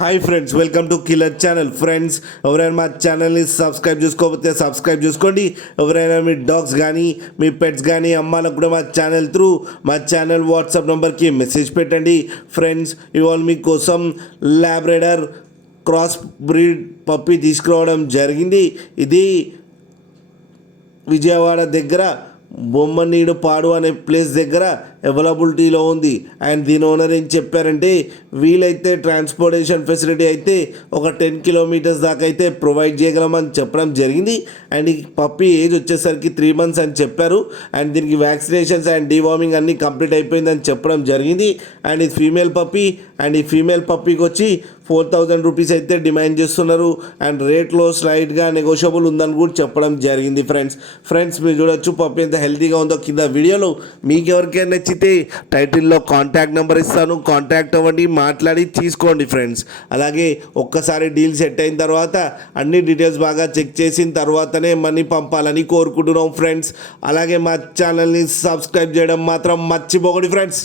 Hi friends, welcome to killer channel. Friends, ఎవరైనా మా ఛానల్ని సబ్స్క్రైబ్ చేసుకోకపోతే సబ్స్క్రైబ్ చేసుకోండి. ఎవరైనా మీ డాగ్స్ కానీ మీ పెట్స్ కానీ అమ్మాలకు కూడా మా ఛానల్ త్రూ మా ఛానల్ వాట్సాప్ నెంబర్కి మెసేజ్ పెట్టండి. ఫ్రెండ్స్, ఇవాళ మీకోసం లాబ్రేడర్ క్రాస్ బ్రీడ్ పప్పి తీసుకురావడం జరిగింది. ఇది విజయవాడ దగ్గర బొమ్మనీడు పాడు అనే ప్లేస్ దగ్గర అవైలబిలిటీలో ఉంది. అండ్ దీని ఓనర్ ఏం చెప్పారంటే, వీలైతే ట్రాన్స్పోర్టేషన్ ఫెసిలిటీ అయితే ఒక 10 కిలోమీటర్స్ దాకా అయితే ప్రొవైడ్ చేయగలమని చెప్పడం జరిగింది. అండ్ ఈ పప్పి ఏజ్ వచ్చేసరికి 3 months అని చెప్పారు. అండ్ దీనికి వ్యాక్సినేషన్స్ అండ్ డివార్మింగ్ అన్నీ కంప్లీట్ అయిపోయిందని చెప్పడం జరిగింది. అండ్ ఇది ఫీమేల్ పప్పి. అండ్ ఈ ఫీమేల్ పప్పీకి వచ్చి 4,000 రూపీస్ అయితే డిమాండ్ చేస్తున్నారు. అండ్ రేట్లో స్లైడ్గా నెగోషియబుల్ ఉందని కూడా చెప్పడం జరిగింది. ఫ్రెండ్స్ మీరు చూడొచ్చు పప్పి ఎంత హెల్తీగా ఉందో కింద వీడియోలో. మీకు ఎవరికైనా నచ్చితే టైటిల్లో కాంటాక్ట్ నెంబర్ ఇస్తాను, కాంటాక్ట్ అవ్వండి, మాట్లాడి తీసుకోండి ఫ్రెండ్స్. అలాగే ఒక్కసారి డీల్ సెట్ అయిన తర్వాత అన్ని డీటెయిల్స్ బాగా చెక్ చేసిన తర్వాతనే మనీ పంపాలని కోరుకుంటున్నాం ఫ్రెండ్స్. అలాగే మా ఛానల్ని సబ్స్క్రైబ్ చేయడం మాత్రం మర్చిపోకండి ఫ్రెండ్స్.